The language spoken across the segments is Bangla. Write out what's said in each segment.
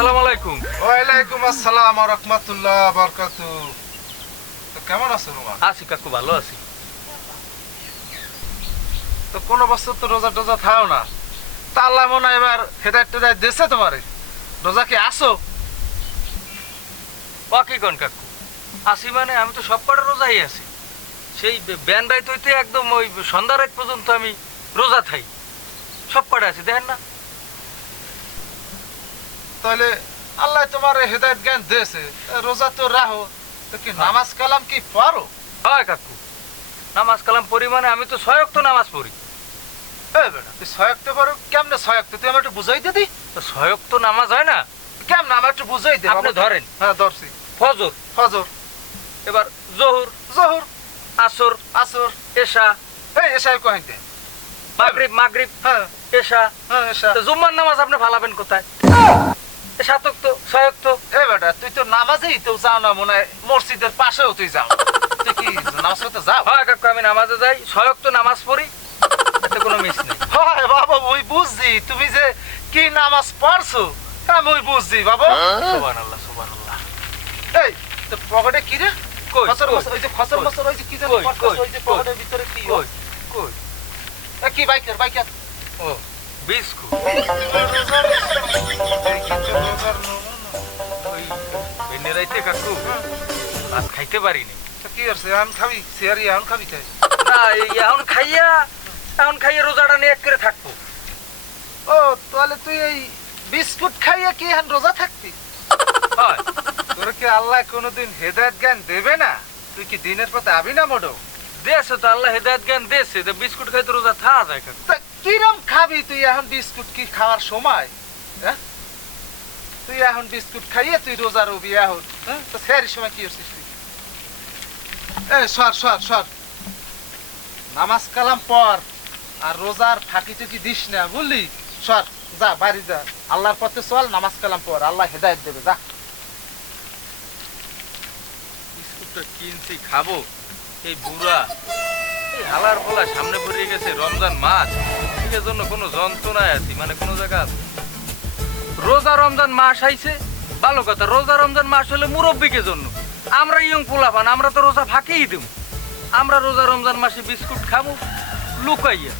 আসসালামু আলাইকুম। ওয়ালাইকুম আসসালাম ওয়া রাহমাতুল্লাহ ওয়া বারাকাতুহু। তো কেমন আছো রুমা? আছি কাকু, ভালো আছি। তো কোন বছর তো রোজা টোজা থাও না, তা আল্লাহ মনে হয় এবার হেদায়েত টেদায়েত দিয়েছে তোমারে। রোজা কি আসো? কি কোন কাকু, আছি মানে আমি তো সব কটা রোজাই আছি। সেই ব্যান রাইত হইতে একদম ওই সন্ধ্যা রাত পর্যন্ত আমি রোজা থাই, সব কটা আছি, দেখেন না? তাহলে আল্লাহ তোমার হেদায়েত জ্ঞান দিয়েছে, রোজা তো রাখো। তো কি নামাজ কালাম কি পড়ো? হয় কাকু, নামাজ কালাম পড়ি মানে আমি তো 6 ওয়াক্ত নামাজ পড়ি। এই বেটা তুই 6 ওয়াক্ত পড়ো? কেমনে 6 ওয়াক্ত? তুই আমার একটু বুঝাই দে দি। তো 6 ওয়াক্ত নামাজ হয় না? কেমনে আমার একটু বুঝাই দে। আপনি ধরেন। হ্যাঁ ধরছি। ফজর, ফজর, এবার জোহর, জোহর, আসর, আসর, এশা, এই এশাই কইতে। মাগরিব, মাগরিব, হ্যাঁ এশা। হ্যাঁ এশা। তো জুম্মার নামাজ আপনি ফালাবেন কোথায়? 7 ওয়াক্ত, 6 ওয়াক্ত। এই বেটা তুই তো নামাজেই তো যাও না, মনে হয় মসজিদের পাশেও তুই যাও। তুই কি নামাজ পড়তে যাও? হয় কাকু, আমি নামাজে যাই, 6 ওয়াক্ত নামাজ পড়ি, এতে কোনো মিস নেই। হয় বাবা, ওই বুঝছি তুমি যে কি নামাজ পড়ছো, আমি ওই বুঝছি বাবা। সুবহানাল্লাহ, সুবহানাল্লাহ। এই তো পকেটে কি রে? কই, ফসর কই, মসর, ওই যে ফসর কই, মসর, ওই যে কি জানি কই, পড়ছস, কই, ওই যে পকেটের ভিতরে কি? কই, কই? এ কি বাইকের বাইকের? ও, বিস্কুট। এই কি তো রোজার নমুনা। ওই বেনে রাইতে কাকু ভাত খাইতে পারিনি। তো কি করছে? এখন খাবি সিয়ারি? এখন খাবি খাই? না, এই এখন খাইয়া রোজাটা নিয়ে এক করে থাকবো। ও তাহলে তুই এই বিস্কুট খাইয়া কি এখন রোজা থাকবি? হয়, তোর কি আল্লাহ কোনোদিন হেদায়েত জ্ঞান দেবে না? তুই কি দিনের পথে আবি না মোটো? দেশে তো আল্লাহ হেদায়েত জ্ঞান দেশে, তো বিস্কুট খাইতে রোজা থাকা যায় কাকু? তা কিরম খাবি তুই এখন বিস্কুট? কি খাওয়ার সময়? হ্যাঁ, তুই এখন বিস্কুট খাইয়ে তুই রোজা রবি এখন? হ্যাঁ, তো সেই সময় কি করছিস তুই? এই সর সর সর, নামাজ কালাম পড়, আর রোজার ফাঁকি টুকি দিস না, বুঝলি? সর, যা বাড়ি যা, আল্লাহর পথে চল, নামাজ কালাম পড়, আল্লাহ হেদায়েত দেবে, যা। বিস্কুটটা কিনছি খাবো, এই বুড়া এই হালার পোলা সামনে পড়ে গেছে রমজান মাস, এর জন্য কোনো যন্ত্রণায় আছি, মানে কোনো জায়গা রোজা রমজান মাস আইছে, ভালো কথা। রোজা রমজান মাস হলে মুরব্বীকে জন্য, আমরা ইয়ং পোলাপান, আমরা তো রোজা ফাঁকেই দেব। আমরা রোজা রমজান মাসে বিস্কুট খাবো লুকাইয়া,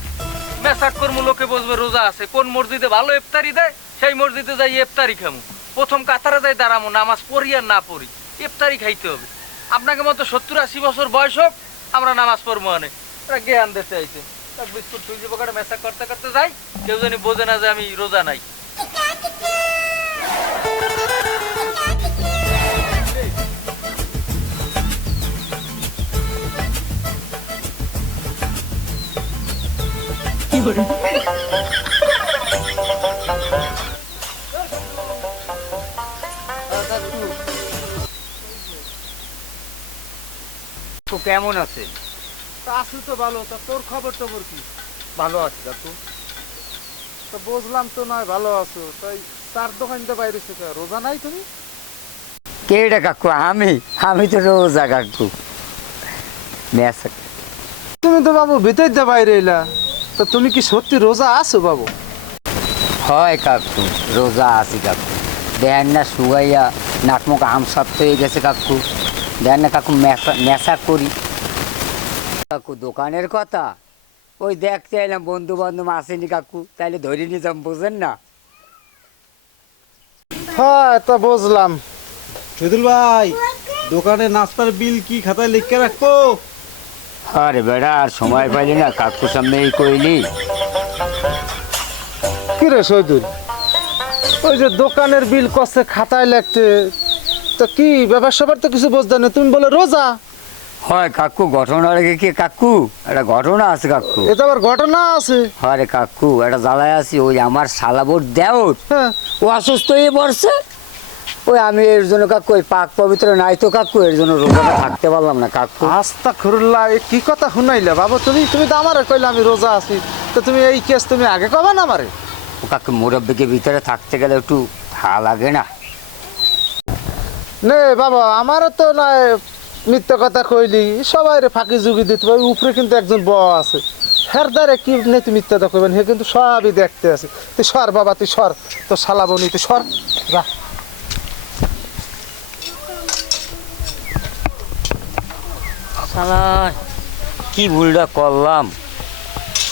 মেসাক করবো, লোকে বসবে রোজা আছে। কোন মসজিদে ভালো ইফতারি দেয় সেই মসজিদে যাই ইফতারি খামু, প্রথম কাতারে যাই দাঁড়ামো, নামাজ পড়ি আর না পড়ি ইফতারি খাইতে হবে। আপনাকে মতো 70-80 বছর বয়স হোক, আমরা নামাজ পড়বো অনেক, ওরা জ্ঞান দিতে আইছে। বিস্কুট সুইজি পকেটে মেসাক করতে করতে যাই, কেউ জানি বোঝে না যে আমি রোজা নাই। তো কেমন আছে? তা আছি তো ভালো, তা তোর খবর টবর কি? ভালো আছে কাকু। তো বুঝলাম তো নয় ভালো আছো, তাই চার দোকান দিয়ে বাইরে থেকে রোজা নাই তুমি? কে এটা কাকু? আমি তো রোজা কাকু। মেসা- তুমি তো বাবু ভিতর দিয়ে বাইরে এলা, তো তুমি কি সত্যি রোজা আছো বাবু? হয় কাকু, রোজা আছি কাকু। দেখেন না শুয়াইয়া নাকমুখ আমসাত হয়ে গেছে কাকু। দেখেন না কাকু, মেসা করি কাকু। দোকানের কথা ওই দেখতে এলাম, বন্ধু বান্ধব আসেনি কাকু, তাইলে ধরে নিতাম, বোঝেন না? হ্যাঁ তা বুঝলাম। শহীদুল ভাই, দোকানে নাস্তার বিল কি খাতায় লিখে রাখবো? আরে বেড়া, আর সময় পাইলি না কাকু সামনে এই কইলি। কি রে শহীদুল, ওই যে দোকানের বিল কষ্ট খাতায় লিখতে, তো কি ব্যাপার স্যাপার তো কিছু বুঝতে না, তুমি বলে রোজা? হয় কাকু, ঘটনা রেখে কি কাকু? একটা ঘটনা আছে কাকু। এটা আবার ঘটনা আছে? আরে কাকু, একটা জ্বালায় আছি। ওই আমার শালাবোর দেওর, হ্যাঁ, ও অসুস্থ হয়ে পড়ছে। ওই আমি এর জন্য কাকু, ওই পাক পবিত্র নাই তো কাকু, এর জন্য রোজাটা থাকতে পারলাম না কাকু। আস্তাগফিরুল্লাহ, এ কি কথা শুনাইলে বাবু? তুমি তুমি তো আমারে কইলে আমি রোজা আছি, তো তুমি এই কেস তুমি আগে কবা না আমারে? ও কাকু, মুরব্বিকে ভিতরে থাকতে গেলে একটু ভাল লাগে না? নে বাবা, আমারও তো নয় মিথ্যা কথা কইলি, সবাই ফাঁকি যুগি দিতে পারবে। উপরে কিন্তু একজন বড় আছে, হের দ্বারে কি নেই তুমি মিথ্যা কইবেন, হে কিন্তু সবই দেখতে আছে। তুই সর বাবা, তুই সর, তোর শালাবনি তুই সর, যা। শালা কি ভুলটা করলাম,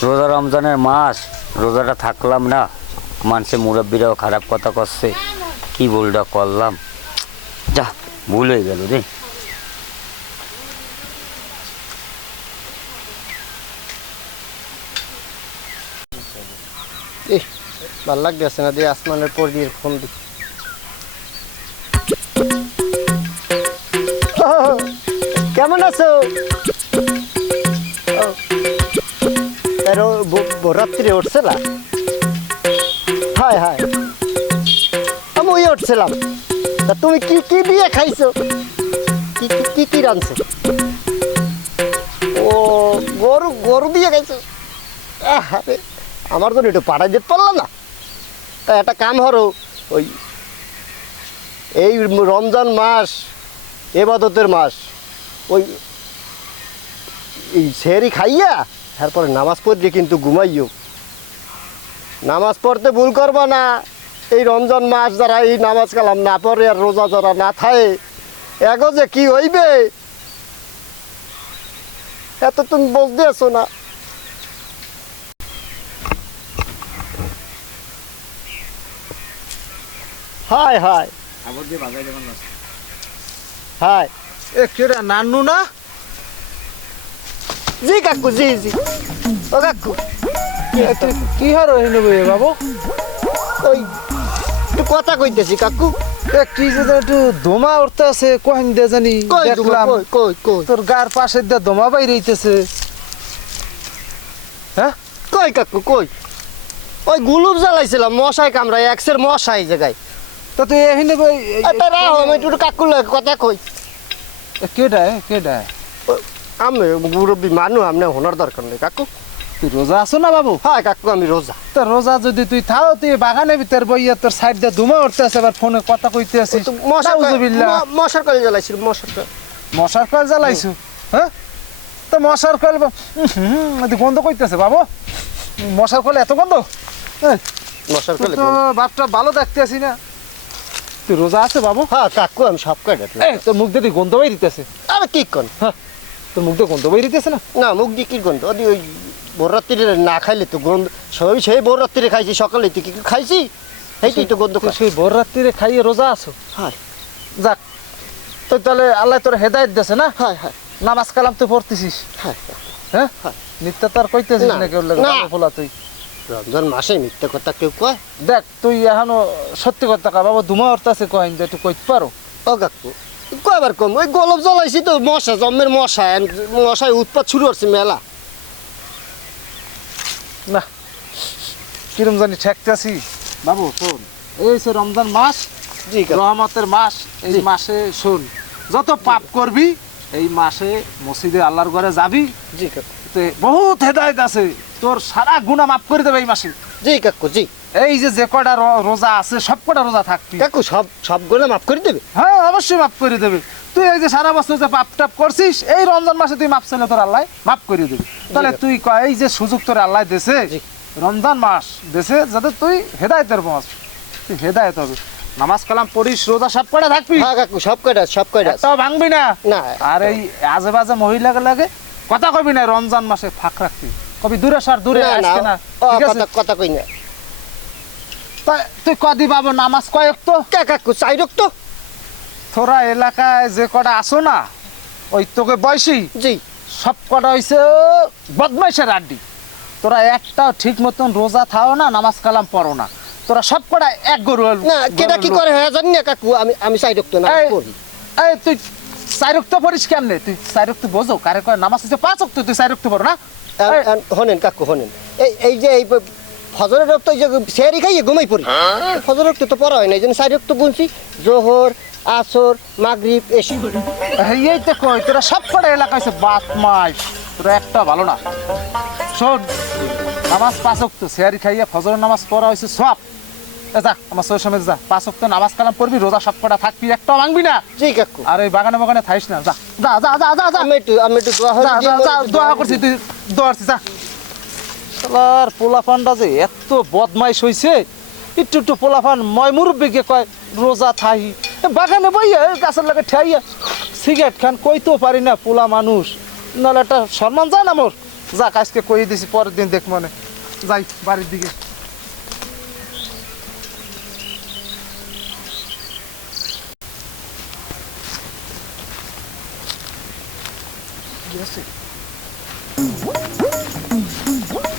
রোজা রমজানের মাস, রোজাটা থাকলাম না, মানুষের মুরব্বীরাও খারাপ কথা করছে, কি ভুলটা করলাম, যা ভুল হয়ে গেল রে। ভাল লাগতেছে না, দিয়ে আসমানের পর দিয়ে ফোন দি। কেমন আছো? রাত্রি উঠছিলা? হায় হায়, আমি ওই উঠছিলাম। তা তুমি কি কি দিয়ে খাইছো? কি কি কি কি রাঁধছো? ও গরু গরু দিয়ে খাইছো? আরে আমার তো একটু পাড়াই যেতে পারলাম না। তা একটা কাম হরো, ওই এই রমজান মাস এবাদতের মাস, ওই এই সেহরি খাইয়া তারপরে নামাজ পড়লে কিন্তু ঘুমাইও। নামাজ পড়তে ভুল করবা না। এই রমজান মাস যারা এই নামাজ কালাম না পড়ে আর রোজা যারা না থাকে, এগো যে কি হইবে এত তুমি বুঝতে আছো না। হায় হায় হায়, এ কেডা নানু না? জি কাকু, জি জি। ও কাকু, কি হার হইনে বই বাবু? ওই একটু কথা কইতেছি কাকু। এ কি যে একটু দমা উঠতে আছে, কোহিন দিয়ে জানি কই দেখলাম কই কই কই তোর গার পাশে দিয়ে দমা বাইরে হইতেছে। হ্যাঁ কই কাকু কই? ওই গুলুব জ্বালাইছিলাম, মশাই কামড়ায়, এক্সের মশাই জায়গায়। তা তুই এহিনে বই এটা রাহ, আমি একটু কাকুর লগে কথা কই। কেডা কেডা? আমি মুরব্বী মানুষ, আপনি হোনার দরকার নেই কাকু। তুই রোজা আছো না বাবু? হ্যাঁ কাকু, আমি রোজা। তো রোজা যদি তুই থাও, তুই বাগানের ভিতর বইয়া তোর সাইড দিয়ে ধুমা উঠতে আছে, আবার ফোনে কথা কইতে আছিস। মশার কলে জ্বালাইছিল, মশার কলে। মশার কয়েল জ্বালাইছু? হ্যাঁ, তো মশার কয়েল গন্ধ কইতেছে বাবু। মশার কয়েল এত গন্ধ? মশার কলে তো বাপটা ভালো দেখতে আছি না। তুই রোজা আছে বাবু? হ্যাঁ কাকু, আমি সব কয়ে দেখলাম। তোর মুখ দিয়ে গন্ধ বাই দিতেছে। আরে কি কন? তোর মুখ দিয়ে গন্ধ বাই দিতেছে না? না, মুখ দিয়ে কি গন্ধ? ওই ভোররাত্রিরে না খাইলে তো গন্ধ। সেই ভোররাত্রিরে খাইছি, সকালে তুই কি খাইছি, সেইটাই তো গন্ধ। সেই ভোর রাত্রিরে খাইয়ে রোজা আছো? হ্যাঁ। যাক, তো তাহলে আল্লাহ তোর হেদায়েত দিয়েছে না? হ্যাঁ হ্যাঁ নামাজ কালাম তুই পড়তেছিস? হ্যাঁ। হ্যাঁ, নিত্য তার কইতেছিস না, না কেউ লাগে না। ফোলা তুই? রমজান মাসে মিথ্যা কথা কেউ কয়? দেখ, তুই এখনো সত্যি কথা কা বাবা, ধুমা উঠতেছে কহিন যে একটু কইতে পারো? ও কাকু, কয়বার কম, ওই গোলপ জ্বলাইছি তো, মশা জন্মের মশা, মশায় উৎপাত শুরু করছে মেলা। না, কিরম জানি ঠেকতেছি বাবু। শোন, এই সে রমজান মাস, জি কাকু। রহমতের মাস। এই জি। মাসে শোন, যত পাপ করবি এই মাসে মসজিদে আল্লাহর ঘরে যাবি, জি কাকু। তে বহুত হেদায়েত আছে, তোর সারা গুনাহ মাফ করে দেবে এই মাসে। জি কাকু, জি। এই যে কটা রোজা আছে সব কটা রোজা থাকবি। কাকু সব গুলো মাফ করে দেবে? হ্যাঁ, অবশ্যই মাফ করে দেবে। তুই এই যে সারা বছর যে পাপ টাপ করছিস, এই রমজান মাসে তুই মাফ চাইলে তোর আল্লাহ মাফ করে দেবে। তাহলে তুই এই যে সুযোগ তোর আল্লাহ দেশে, জি। রমজান মাস দেশে, যাতে তুই হেদায়েতের মাস, তুই হেদায়েত হবে। নামাজ কালাম পড়িস, রোজা সব কটা থাকবি, হ্যাঁ কাকু, সব কয়টা। তাও ভাঙবি না। না। আর এই আজে বাজে মহিলাকে লাগে কথা কবি না, রমজান মাসে ফাঁক রাখবি, কবি দূরে সর, দূরে না, আসবে না। ও, ঠিক আছে? কথা কই না। তুই কদি বাবু নামাজ কয়েক তো? কে কাকু, চাই রক্ত? তোরা এলাকায় যে কটা আসো না, ওই তোকে বয়সী, জি। সব কটা হইছে বদমাইশের আড্ডি। তোরা একটাও ঠিক মতন রোজা থাও না, নামাজ কালাম পড়ো না। তোরা সব কটা এক গরু। না, কেটা কি করে হ্যাঁ জানি না কাকু, আমি চাই রক্ত না পড়ি। এই তুই চাইরক্ত পড়িস কেমনে? তুই চাইরক্ত বোঝো কারে কয়? নামাজ হচ্ছে 5 ওয়াক্ত, তুই চাইরক্ত পড়ো না? হনেন কাকু, হনেন। এই যে এই ফজরের রক্ত, এই যে সেহরি খাইয়ে ঘুমাই পড়ি, ফজরের রক্ত তো পড়া হয় না, এই জন্য চাই রক্ত গুনছি। জোহর, আসর, মাগরিব, এসি। এই তো কই, তোরা সব কটা এলাকা হচ্ছে বাতমাই, তোরা একটা ভালো না। শোন, নামাজ 5 ওয়াক্ত, সেহরি খাইয়ে ফজরের নামাজ পড়া হয়েছে সব। যা আমার সৈর সময় যা, 5 ওয়াক্ত নামাজ কালাম পড়বি, রোজা সব কটা থাকবি, একটাও ভাঙবি না। জি কাকু। আর এই বাগানে বাগানে থাইস না। যা যা যা যা যা যা। আমি একটু দোয়া হলে দিয়ে দোয়া করছি, তুই দোয়া করছিস, যা। শালার পোলাপানটা যে এত বদমাইশ হইছে, একটু পোলাপান ময় মুরব্বীকে কয় রোজা থাই, বাগানে বইয়া গাছের লাগে ঠাইয়া সিগারেট খান, কইতেও পারি না পোলা মানুষ নাহলে একটা সম্মান যায় না মোর। যাক আজকে কই দিছি, পরের দিন দেখ মনে যাই বাড়ির দিকে।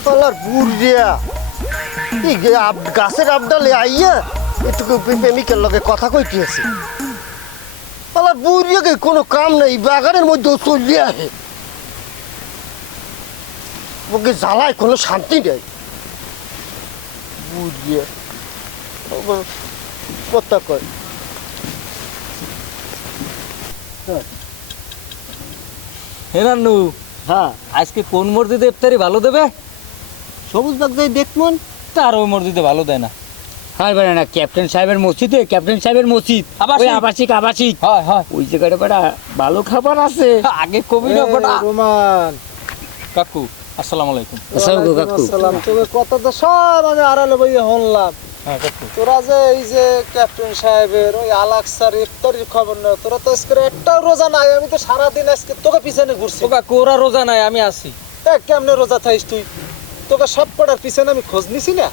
পালার বুড়িয়া এই গাছের আবডালে আইয়া একটু প্রেমিকের লগে কথা কইতে আছে। পালার বুড়িয়াকে কোনো কাম নাই, বাগানের মধ্যে চলে আসে, ওকে জ্বালায় কোনো শান্তি নেই। বুড়িয়া কথা কয় হে নান্নু, হ্যাঁ আজকে কোন মসজিদে ইফতারি ভালো দেবে? সবুজ বাগ যাই দেখমন। তার ওই মসজিদে ভালো দেয় না। হয় বেড়া না ক্যাপ্টেন সাহেবের মসজিদে, ক্যাপ্টেন সাহেবের মসজিদ আবাসিক। ওই আবাসিক আবাসিক হয় হয়, ওই জায়গাটা বেড়া ভালো খাবার আছে। আগে কবি না বেটা। রোমান কাকু আসসালামু আলাইকুম। আসসালামু কাকু। আসসালাম। তোকে কথা তো সব আমি আড়ালে বইয়ে শুনলাম। হ্যাঁ কাকু, তোরা যে এই যে ক্যাপ্টেন সাহেবের ওই আলাক্সার ইফতারির খবর না, তোরা তো আজকে একটাও রোজা নাই। আমি তো সারাদিন আজকে তোকে পিছনে ঘুরছি। ও কাকু ওরা রোজা নাই, আমি আছি। কেমনে রোজা থাইস তুই? তোকে সব কটার পিছনে আমি খোঁজ নিছি না,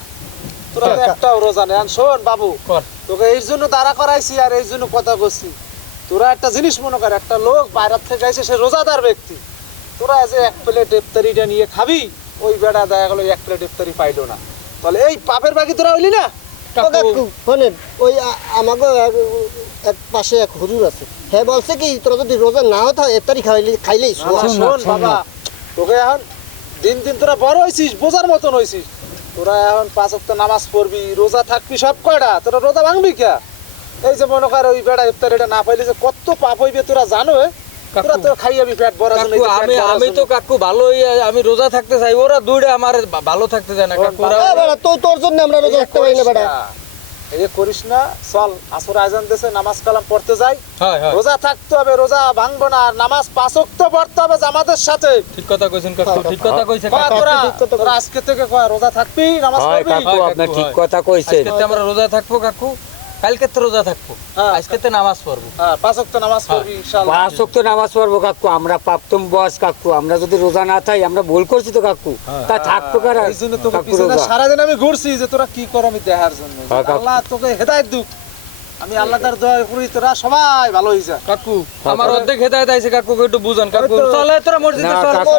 তোরা তো একটাও রোজা নেই। আর শোন বাবু, কর। তোকে এই জন্য দাঁড়া করাইছি আর এই জন্য কথা বলছি। তোরা একটা জিনিস মনে কর, একটা লোক বাইরের থেকে আইসে, সে রোজাদার ব্যক্তি। তোরা যে এক প্লেট ইফতারিটা নিয়ে খাবি, ওই বেড়া দেখা গেলো এক প্লেট ইফতারি পাইলো না, তাহলে এই পাপের বাকি তোরা হইলি না। কাকু শোনেন, ওই আমাকে এক পাশে এক হুজুর আছে, হ্যাঁ বলছে কি তোরা যদি রোজা না হতো ইফতারি খাইলেই না, না, শোন বাবা, তোকে এখন দিন দিন তোরা বড় হয়েছিস, বোঝার মতন হয়েছিস। তোরা এখন 5 ওয়াক্ত নামাজ পড়বি, রোজা থাকবি সব কয়টা, তোরা রোজা ভাঙবি কে? এই যে মনে কর ওই বেড়া ইফতারিটা না পাইলে যে কত পাপ হইবে তোরা জানো। তোরা তো খাইয়াবি পেট ভরা জন্য। কাকু আমি তো কাকু ভালোই, আমি রোজা থাকতে চাই, ওরা দুইটা আমার ভালো থাকতে যায় না কাকু। ওরা তোর জন্য আমরা রোজা রাখতে পারি না বেটা। এই করিস না, চল আসর আয়োজন দেশে নামাজ কালাম পড়তে যাই। হয় হয়, রোজা থাকতে হবে, রোজা ভাঙবো না, আর নামাজ 5 ওয়াক্ত পড়তে হবে জামাতের সাথে। ঠিক কথা কইছেন কাকু, ঠিক কথা কইছে কয় কাকু। তোরা আজকে থেকে কয় রোজা থাকবি, নামাজ হয় পড়বি। কাকু, আপনার ঠিক কথা কইছেন। আজকে আমরা রোজা থাকবো কাকু, কালকে তো রোজা থাকবো, হ্যাঁ। আজকে তো নামাজ পড়বো। হ্যাঁ 5 ওয়াক্ত নামাজ পড়বি ইনশাআল্লাহ। 5 ওয়াক্ত নামাজ পড়বো কাকু, আমরা প্রাপ্তম বয়স কাকু, আমরা যদি রোজা না থাই আমরা ভুল করছি তো কাকু, তা থাকতো কারা এই জন্য তোকে কাকু পিছনে রোজা। সারাদিন আমি ঘুরছি যে তোরা কি কর আমি দেখার জন্য। হ্যাঁ, কাকু। আল্লাহ তোকে হেদায়েত দিক। আমি আল্লাহর দয়া করি তোরা সবাই ভালো হয়ে যা। কাকু আমার অর্ধেক হেদায়েত আইছে কাকু, একটু বুঝান কাকু। চলে তোরা মসজিদে না চল। কাকু,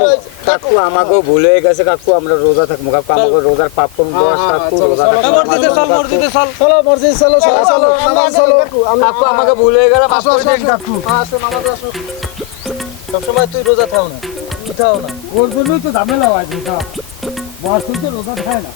কাকু আমাকেও ভুল হয়ে গেছে কাকু, আমরা রোজা থাকবো কাকু, আমাকে রোজার প্রাপ্তম বয়স কাকু, রোজা থাকবো। মসজিদে চল, মসজিদে চল। চলো মসজিদ চলো, চলো চলো নামাজ চলো। কাকু আমাকে ভুল হয়ে গেল, মাফ করে দিন কাকু। আসো নামাজ আসো। সবসময় তুই রোজা থাও না, তুই থাও না। ওর জন্যই তো ঝামেলা হয়, রোজা রোজা খায় না।